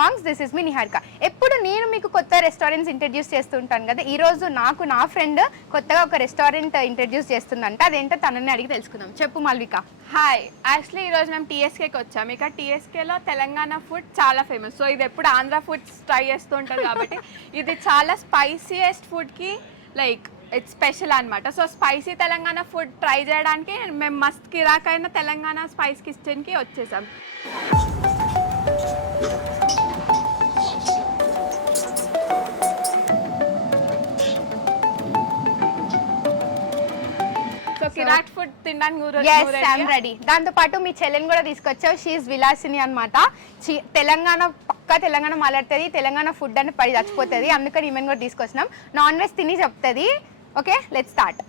Monks. This is మీ నిహారిక. ఎప్పుడు నేను మీకు కొత్త రెస్టారెంట్స్ ఇంట్రడ్యూస్ చేస్తుంటాను కదా, ఈరోజు నాకు నా ఫ్రెండ్ కొత్తగా ఒక రెస్టారెంట్ ఇంట్రడ్యూస్ చేస్తుందంట. అదేంటో తనని అడిగి తెలుసుకుందాం. చెప్పు మాల్విక. హాయ్, యాక్చువల్లీ ఈరోజు మేము టీఎస్కేకి వచ్చాము. ఇక టీఎస్కేలో తెలంగాణ ఫుడ్ చాలా ఫేమస్. సో ఇది ఎప్పుడు ఆంధ్ర ఫుడ్స్ ట్రై చేస్తూ ఉంటారు కాబట్టి ఇది చాలా స్పైసీయెస్ట్ ఫుడ్కి లైక్ ఇట్స్ స్పెషల్ అనమాట. So spicy Telangana food try చేయడానికి మేము మస్త్ కిరాకైన తెలంగాణ స్పైస్ కిచెన్కి వచ్చేసాం. సో కిరాక్ ఫుడ్ తినడానికి రెడీ. దాంతో పాటు మీ చెల్లెని కూడా తీసుకొచ్చావు. షీఈ్ విలాసిని అనమాట. తెలంగాణ పక్కా తెలంగాణ మాట్లాడుతుంది, తెలంగాణ ఫుడ్ అని పడి చచ్చిపోతుంది. అందుకని ఈమెను కూడా తీసుకొచ్చినాం. నాన్ వెజ్ తిని చెప్తుంది. Okay, let's start.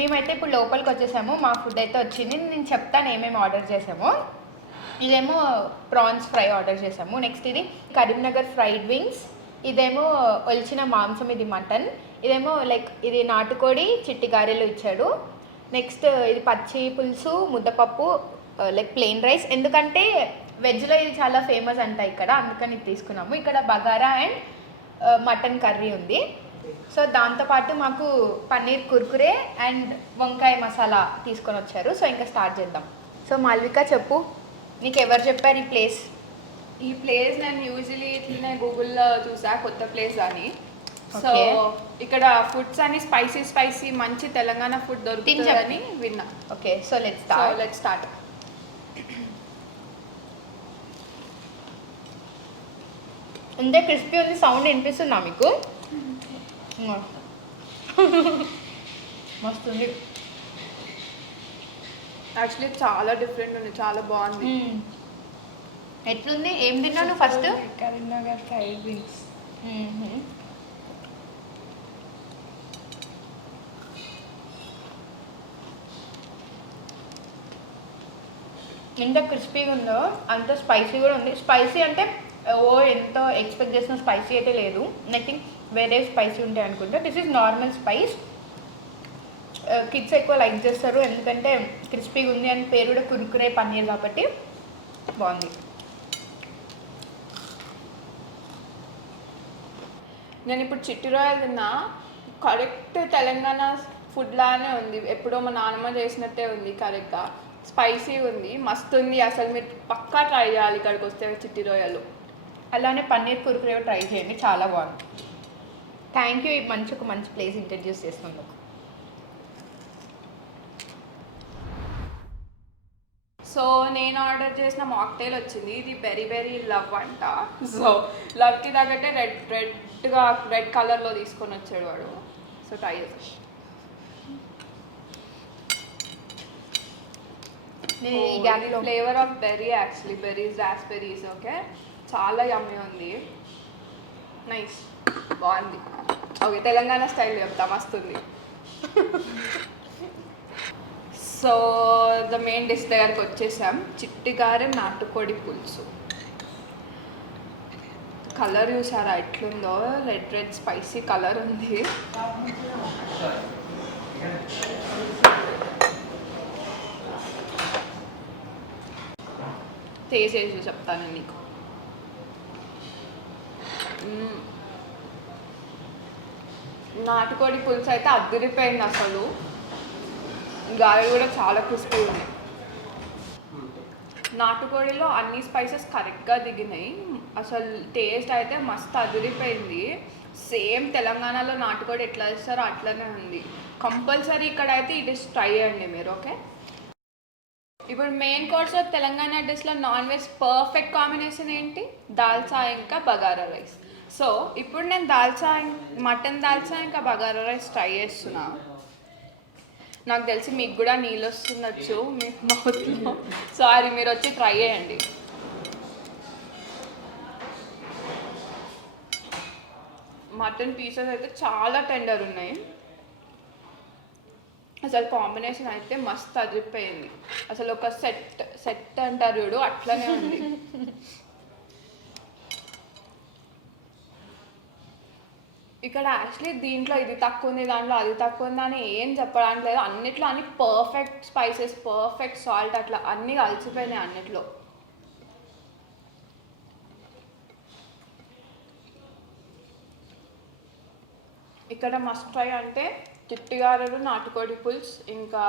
మేమైతే ఇప్పుడు లోపలికి వచ్చేసాము. మా ఫుడ్ అయితే వచ్చింది. నేను చెప్తాను ఏమేమి ఆర్డర్ చేసాము. ఇదేమో ప్రాన్స్ ఫ్రై ఆర్డర్ చేసాము. నెక్స్ట్ ఇది కరీంనగర్ ఫ్రైడ్ వింగ్స్. ఇదేమో ఒలిచిన మాంసం, ఇది మటన్. ఇదేమో లైక్ ఇది నాటుకోడి చిట్టి గారెలు ఇచ్చాడు. నెక్స్ట్ ఇది పచ్చి పులుసు, ముద్దపప్పు, లైక్ ప్లెయిన్ రైస్. ఎందుకంటే వెజ్లో ఇది చాలా ఫేమస్ అంట ఇక్కడ, అందుకని ఇది తీసుకున్నాము. ఇక్కడ బగారా అండ్ మటన్ కర్రీ ఉంది. సో దాంతోపాటు మాకు పన్నీర్ కుర్కురే అండ్ వంకాయ మసాలా తీసుకొని వచ్చారు. సో ఇంకా స్టార్ట్ చేద్దాం. సో మాల్విక చెప్పు, నీకు ఎవరు చెప్పారు ఈ ప్లేస్? నేను యూజువలీ ఇట్లనే గూగుల్లో చూసా కొత్త ప్లేస్ అని. సో ఇక్కడ ఫుడ్స్ అని స్పైసీ మంచి తెలంగాణ ఫుడ్ దొరుకుతుందని విన్నా. Okay, so let's start. ఇంత క్రిస్పీ ఉంది. సౌండ్ వినిపిస్తుందా మీకు? మస్తుంది. యాక్చువల్లీ చాలా డిఫరెంట్ ఉంది, చాలా బాగుంది. ఎట్లుంది? ఏం తిన్నాను ఫస్ట్? Karimnagar fried wings. ఎంత క్రిస్పీగా ఉందో అంత స్పైసీ కూడా ఉంది. స్పైసీ అంటే ఎంతో ఎక్స్పెక్ట్ చేసిన స్పైసీ అయితే లేదు. ఐ థింక్ వేరే స్పైసీ ఉంటాయి అనుకుంటా. This is normal spice. Kids ఎక్కువ లైక్ చేస్తారు ఎందుకంటే క్రిస్పీగా ఉంది అని పేరు కూడా కురుకురే పన్నీర్ కాబట్టి బాగుంది. నేను ఇప్పుడు చిట్టి రొయ్యలు తిన్నా. కరెక్ట్ తెలంగాణ ఫుడ్ లానే ఉంది. ఎప్పుడో మా నాన్నమ్మ చేసినట్టే ఉంది. కరెక్ట్గా స్పైసీ ఉంది, మస్తు ఉంది. అసలు మీరు పక్కా ట్రై చేయాలి ఇక్కడికి వస్తే చిట్టి రొయ్యలు. అలానే పన్నీర్ కురుకురే ట్రై చేయండి, చాలా బాగుంది. Thank you. ఒక మంచి ప్లేస్ ఇంట్రడ్యూస్ చేసినందుకు. సో నేను ఆర్డర్ చేసిన మాక్టైల్ వచ్చింది. ఇది బెరీ లవ్ అంట. సో లవ్కి తగ్గట్టే రెడ్ కలర్లో తీసుకొని వచ్చాడు వాడు. సో ట్రై చేసి flavour of berry, actually berries, raspberries. Okay, చాలా యమ్మీ ఉంది, నైస్, బాగుంది. ఓకే, తెలంగాణ స్టైల్ చెప్తా, మస్తుంది. సో ద మెయిన్ డిష్ దగ్గరకు వచ్చేసాం. చిట్టిగారె నాటుకోడి పులుసు. కలర్ చూసారా ఎట్లుందో? రెడ్ స్పైసీ కలర్ ఉంది. టేస్ట్ చేసి చెప్తాను నీకు. నాటుకోడి పులుసు అయితే అదిరిపోయింది అసలు. గారెలు కూడా చాలా క్రిస్పీ ఉన్నాయి. నాటుకోడిలో అన్ని స్పైసెస్ కరెక్ట్గా దిగినాయి. అసలు టేస్ట్ అయితే మస్తు అదిరిపోయింది. సేమ్ తెలంగాణలో నాటుకోడి ఎట్లా చేస్తారో అట్లనే ఉంది. కంపల్సరీ ఇక్కడ అయితే ఈ డిష్ ట్రై చేయండి మీరు. ఓకే, ఇప్పుడు మెయిన్ కోర్స్లో తెలంగాణ డిష్లో నాన్ వెజ్ పర్ఫెక్ట్ కాంబినేషన్ ఏంటి? దాల్చా ఇంకా బగారా రైస్. సో ఇప్పుడు నేను మటన్ దాల్చా ఇంకా బగారా రైస్ ట్రై చేస్తున్నా. నాకు తెలిసి మీకు కూడా నీళ్ళు వస్తుండొచ్చు మీ మౌత్లో. సారీ, మీరు వచ్చి ట్రై చేయండి. మటన్ పీసెస్ అయితే చాలా టెండర్ ఉన్నాయి. అసలు కాంబినేషన్ అయితే మస్తు అదిరిపోయింది. అసలు ఒక సెట్ అంటారు చూడు, అట్లనే ఉంది. ఇక్కడ యాక్చువల్లీ దీంట్లో ఇది తక్కువ ఉంది, దాంట్లో అది తక్కువ ఉంది అని ఏం చెప్పడానికి లేదు. అన్నిట్లో అన్ని పర్ఫెక్ట్ స్పైసెస్, పర్ఫెక్ట్ సాల్ట్, అట్లా అన్నీ కలిసిపోయినాయి అన్నిట్లో. ఇక్కడ మస్ట్ ట్రై అంటే చిట్టిగారెలు, నాటుకోడి పులుసు, ఇంకా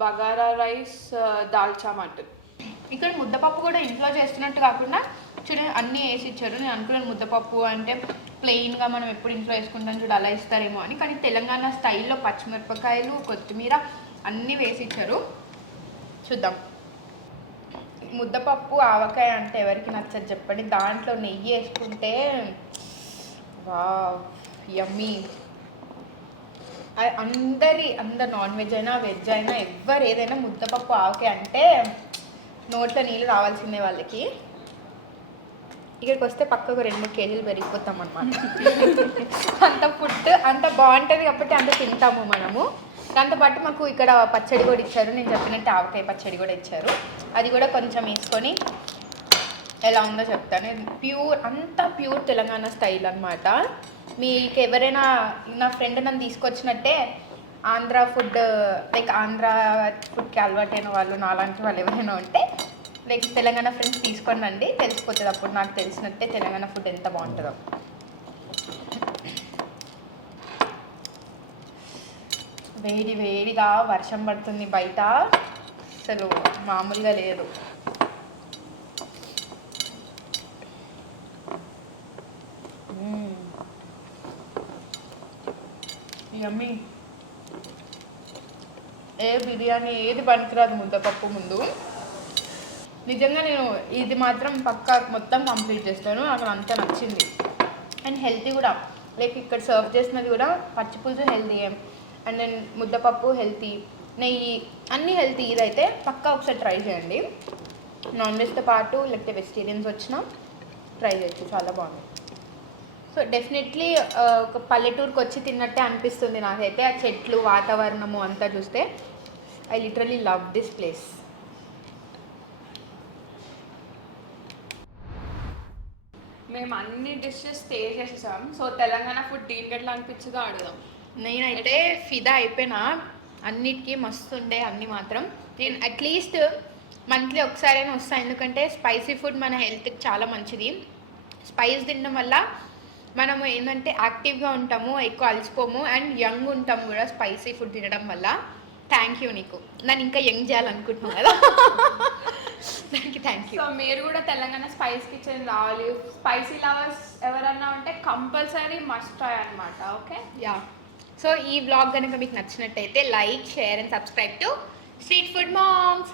బగారా రైస్, దాల్చా మటన్. ఇక్కడ ముద్దపప్పు కూడా ఇంట్లో చేస్తున్నట్టు కాకుండా చూడండి అన్నీ వేసి ఇచ్చారు. నేను అనుకున్నాను ముద్దపప్పు అంటే ప్లెయిన్గా మనం ఎప్పుడు ఇంట్లో వేసుకుంటాం చూడు అలా ఇస్తారేమో అని, కానీ తెలంగాణ స్టైల్లో పచ్చిమిరపకాయలు, కొత్తిమీర అన్నీ వేసి ఇచ్చారు. చూద్దాం. ముద్దపప్పు ఆవకాయ అంటే ఎవరికి నచ్చదు చెప్పండి. దాంట్లో నెయ్యి వేసుకుంటే వావ్ యమ్మీ. అందరు నాన్ వెజ్ అయినా వెజ్ అయినా ఎవరు ఏదైనా ముద్దపప్పు ఆవకాయ అంటే నోట్లో నీళ్ళు రావాల్సిందే వాళ్ళకి. ఇక్కడికి వస్తే పక్కకు 2-3 కేజీలు పెరిగిపోతాం అనమాట. అంత ఫుడ్ అంత బాగుంటుంది కాబట్టి అంత తింటాము మనము. దాంతోపాటు మాకు ఇక్కడ పచ్చడి కూడా ఇచ్చారు. నేను చెప్పినట్టు ఆవకాయ పచ్చడి కూడా ఇచ్చారు. అది కూడా కొంచెం వేసుకొని ఎలా ఉందో చెప్తాను. అంతా ప్యూర్ తెలంగాణ స్టైల్ అనమాట. మీకు ఎవరైనా నా ఫ్రెండ్ నన్ను తీసుకొచ్చినట్టే ఆంధ్ర ఫుడ్కి అలవాటైన వాళ్ళు నాలాంటి వాళ్ళు ఎవరైనా ఉంటే లైక్ తెలంగాణ ఫ్రెండ్స్ తీసుకోండి, తెలిసిపోతుంది. అప్పుడు నాకు తెలిసినట్టే తెలంగాణ ఫుడ్ ఎంత బాగుంటుందో. వేడిగా వర్షం పడుతుంది బయట, అసలు మామూలుగా లేదు. యమ్మీ. ఏ బిర్యానీ ఏది పనికిరాదు ముద్దపప్పు ముందు. నిజంగా నేను ఇది మాత్రం పక్కా మొత్తం కంప్లీట్ చేస్తాను. నాకు అంత నచ్చింది. అండ్ హెల్తీ కూడా. లైక్ ఇక్కడ సర్వ్ చేసినది కూడా పచ్చి పులుసు హెల్తీ, అండ్ దెన్ ముద్దపప్పు హెల్తీ, నెయ్యి అన్నీ హెల్తీ. ఇదైతే పక్కా ఒకసారి ట్రై చేయండి. నాన్ వెజ్తో పాటు లేకపోతే వెజిటేరియన్స్ వచ్చినా ట్రై చేయొచ్చు, చాలా బాగుంది. సో డెఫినెట్లీ ఒక పల్లెటూరుకి వచ్చి తిన్నట్టే అనిపిస్తుంది నాకైతే. ఆ చెట్లు, వాతావరణము అంతా చూస్తే I literally love this place. మేము అన్ని డిషెస్ టేస్ట్ చేసేసాం. సో తెలంగాణ ఫుడ్ దీనికి ఎట్లా అనిపించిందో అడుగుదాం. నేనైతే ఫిదా అయిపోయినా, అన్నిటికీ మస్తు ఉండే అన్నీ మాత్రం. నేను అట్లీస్ట్ మంత్లీ ఒకసారైనా వస్తాను, ఎందుకంటే స్పైసీ ఫుడ్ మన హెల్త్కి చాలా మంచిది. స్పైస్ తినడం వల్ల మనము ఏంటంటే యాక్టివ్గా ఉంటాము, ఎక్కువ అలసిపోము, అండ్ యంగ్ ఉంటాము కూడా స్పైసీ ఫుడ్ తినడం వల్ల. థ్యాంక్ యూ, నీకు నన్ను ఇంకా యంగ్ చేయాలనుకుంటున్నాను కదా. Thank you. సో మీరు కూడా తెలంగాణ స్పైస్ కిచెన్ రావాలి. స్పైసీ లవర్స్ ఎవరన్నా ఉంటే కంపల్సరీ మస్ట్ ట్రై అనమాట. Okay, yeah. సో ఈ వ్లాగ్ కనుక మీకు నచ్చినట్టయితే like, share and subscribe to street food moms.